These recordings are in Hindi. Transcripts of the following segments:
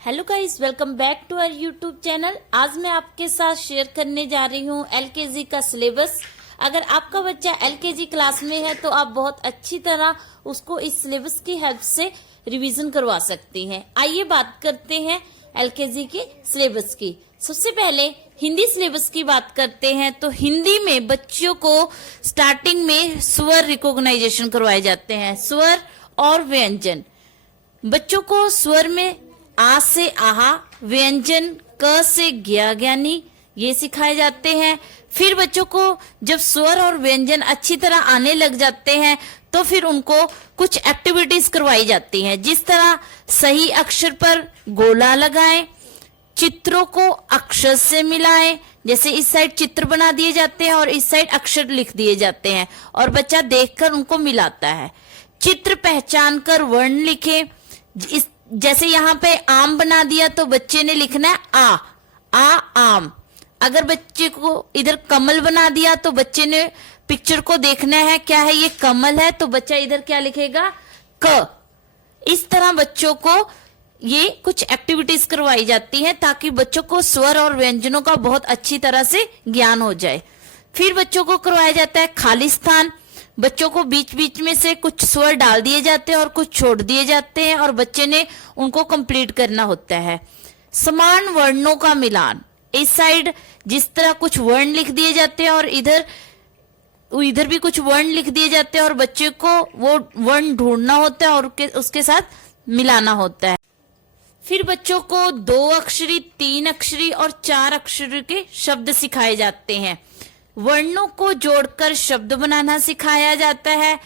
Hello guys, welcome back to our YouTube channel. आज मैं आपके साथ शेयर करने जा रही हूँ एलकेजी का सिलेबस। अगर आपका बच्चा एलकेजी क्लास में है तो आप बहुत अच्छी तरह उसको इस सिलेबस की हेल्प से रिवीजन करवा सकती हैं। आइए बात करते हैं एलकेजी के सिलेबस की। सबसे पहले हिंदी सिलेबस की बात करते हैं तो हिंदी में बच्चों को स्टार्टिंग में स्वर रिकॉग्नाइजेशन करवाए जाते हैं, स्वर और व्यंजन। बच्चों को स्वर में आ से आहा, व्यंजन क से ज्ञा ज्ञानी, ये सिखाए जाते हैं। फिर बच्चों को जब स्वर और व्यंजन अच्छी तरह आने लग जाते हैं तो फिर उनको कुछ एक्टिविटीज करवाई जाती हैं, जिस तरह सही अक्षर पर गोला लगाएं, चित्रों को अक्षर से मिलाएं। जैसे इस साइड चित्र बना दिए जाते हैं और इस साइड अक्षर लिख दिए जाते हैं और बच्चा देखकर उनको मिलाता है। चित्र पहचान कर वर्ण लिखे। जैसे यहाँ पे आम बना दिया तो बच्चे ने लिखना है आ आम। अगर बच्चे को इधर कमल बना दिया तो बच्चे ने पिक्चर को देखना है, क्या है ये कमल है, तो बच्चा इधर क्या लिखेगा क। इस तरह बच्चों को ये कुछ एक्टिविटीज करवाई जाती है ताकि बच्चों को स्वर और व्यंजनों का बहुत अच्छी तरह से ज्ञान हो जाए। फिर बच्चों को करवाया जाता है खाली स्थान। बच्चों को बीच बीच में से कुछ स्वर डाल दिए जाते हैं और कुछ छोड़ दिए जाते हैं और बच्चे ने उनको कंप्लीट करना होता है। समान वर्णों का मिलान। इस साइड जिस तरह कुछ वर्ण लिख दिए जाते हैं और इधर भी कुछ वर्ण लिख दिए जाते हैं और बच्चे को वो वर्ण ढूंढना होता है और उसके साथ मिलाना होता है। फिर बच्चों को 2 अक्षरी, 3 अक्षरी और 4 अक्षरी के शब्द सिखाए जाते हैं। वर्णों को जोड़कर शब्द बनाना सिखाया जाता है।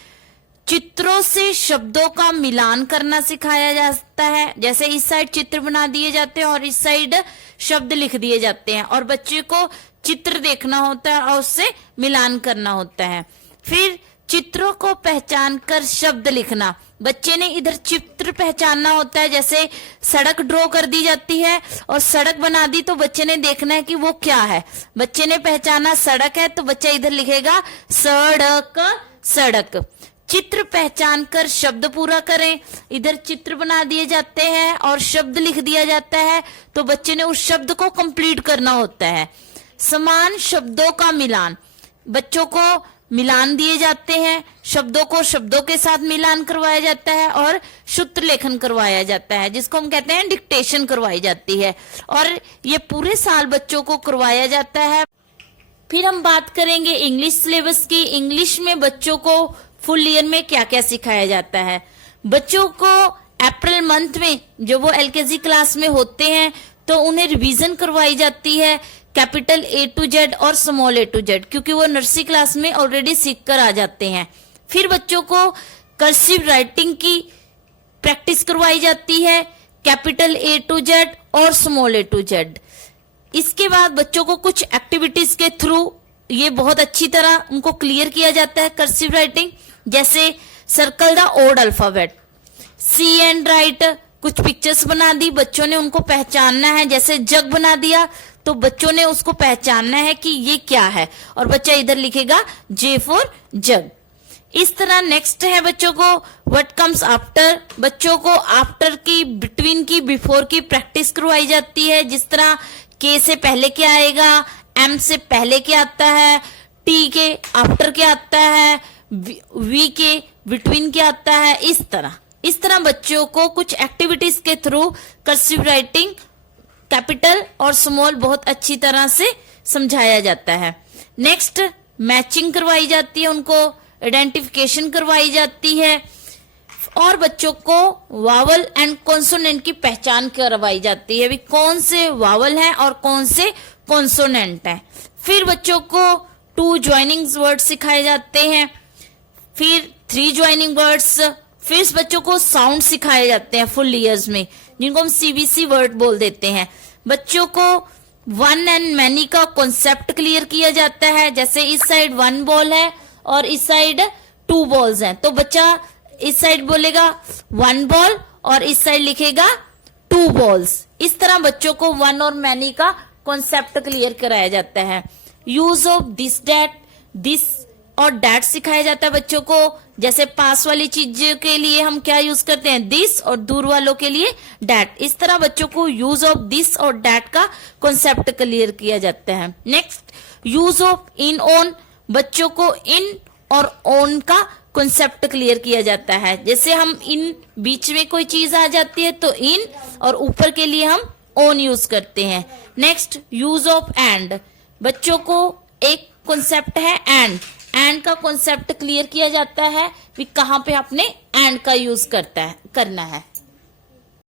चित्रों से शब्दों का मिलान करना सिखाया जाता है। जैसे इस साइड चित्र बना दिए जाते हैं और इस साइड शब्द लिख दिए जाते हैं और बच्चे को चित्र देखना होता है और उससे मिलान करना होता है। फिर चित्रों को पहचान कर शब्द लिखना। बच्चे ने इधर चित्र पहचानना होता है। जैसे सड़क ड्रॉ कर दी जाती है और सड़क बना दी तो बच्चे ने देखना है कि वो क्या है। बच्चे ने पहचाना सड़क है तो बच्चा इधर लिखेगा सड़क सड़क। चित्र पहचान कर शब्द पूरा करें। इधर चित्र बना दिए जाते हैं और शब्द लिख दिया जाता है तो बच्चे ने उस शब्द को कंप्लीट करना होता है। समान शब्दों का मिलान। बच्चों को मिलान दिए जाते हैं, शब्दों को शब्दों के साथ मिलान करवाया जाता है और सूत्र लेखन करवाया जाता है, जिसको हम कहते हैं डिक्टेशन करवाई जाती है और ये पूरे साल बच्चों को करवाया जाता है। फिर हम बात करेंगे इंग्लिश सिलेबस की। इंग्लिश में बच्चों को फुल ईयर में क्या क्या सिखाया जाता है। बच्चों को अप्रैल मंथ में जो वो एलकेजी क्लास में होते हैं तो उन्हें रिवीजन करवाई जाती है, कैपिटल A to Z और स्मॉल A to Z, क्योंकि वो नर्सरी क्लास में ऑलरेडी सीख कर आ जाते हैं। फिर बच्चों को कर्सिव राइटिंग की प्रैक्टिस करवाई जाती है, कैपिटल A to Z और स्मॉल A to Z। इसके बाद बच्चों को कुछ एक्टिविटीज के थ्रू ये बहुत अच्छी तरह उनको क्लियर किया जाता है कर्सिव राइटिंग। जैसे circle the odd alphabet, see and write. कुछ पिक्चर्स बना दी, बच्चों ने उनको पहचानना है। जैसे जग बना दिया तो बच्चों ने उसको पहचानना है कि ये क्या है और बच्चा इधर लिखेगा J फॉर जग। इस तरह नेक्स्ट है बच्चों को व्हाट कम्स आफ्टर। बच्चों को आफ्टर की, बिटवीन की, बिफोर की प्रैक्टिस करवाई जाती है। जिस तरह K से पहले क्या आएगा, M से पहले क्या आता है, T के आफ्टर क्या आता है, V के बिटवीन क्या आता है। इस तरह बच्चों को कुछ एक्टिविटीज के थ्रू कर्सिव राइटिंग, कैपिटल और स्मॉल बहुत अच्छी तरह से समझाया जाता है। नेक्स्ट मैचिंग करवाई जाती है, उनको आइडेंटिफिकेशन करवाई जाती है और बच्चों को वावल एंड कॉन्सोनेंट की पहचान करवाई जाती है, भी कौन से वावल हैं और कौन से कॉन्सोनेंट हैं। फिर बच्चों को 2 ज्वाइनिंग वर्ड सिखाए जाते हैं, फिर 3 ज्वाइनिंग वर्ड्स। फिर बच्चों को साउंड सिखाए जाते हैं फुल ईयर्स में, जिनको हम CBC वर्ड बोल देते हैं। बच्चों को 1 एंड मैनी का कॉन्सेप्ट क्लियर किया जाता है। जैसे इस साइड 1 बॉल है और इस साइड 2 बॉल्स हैं तो बच्चा इस साइड बोलेगा 1 बॉल और इस साइड लिखेगा 2 बॉल्स। इस तरह बच्चों को 1 और मैनी का कॉन्सेप्ट क्लियर कराया जाता है। Use of this, that, this और डैट सिखाया जाता है बच्चों को। जैसे पास वाली चीज के लिए हम क्या यूज करते हैं, दिस, और दूर वालों के लिए डैट। इस तरह बच्चों को यूज ऑफ दिस और डैट का कॉन्सेप्ट क्लियर किया जाता है। Next, use of in on, बच्चों को इन और ऑन का कॉन्सेप्ट क्लियर किया जाता है। जैसे हम इन बीच में कोई चीज आ जाती है तो इन, और ऊपर के लिए हम ऑन यूज करते हैं। नेक्स्ट, यूज ऑफ एंड, बच्चों को एक कॉन्सेप्ट है एंड का कॉन्सेप्ट क्लियर किया जाता है कि कहाँ पे आपने एंड का यूज करना है।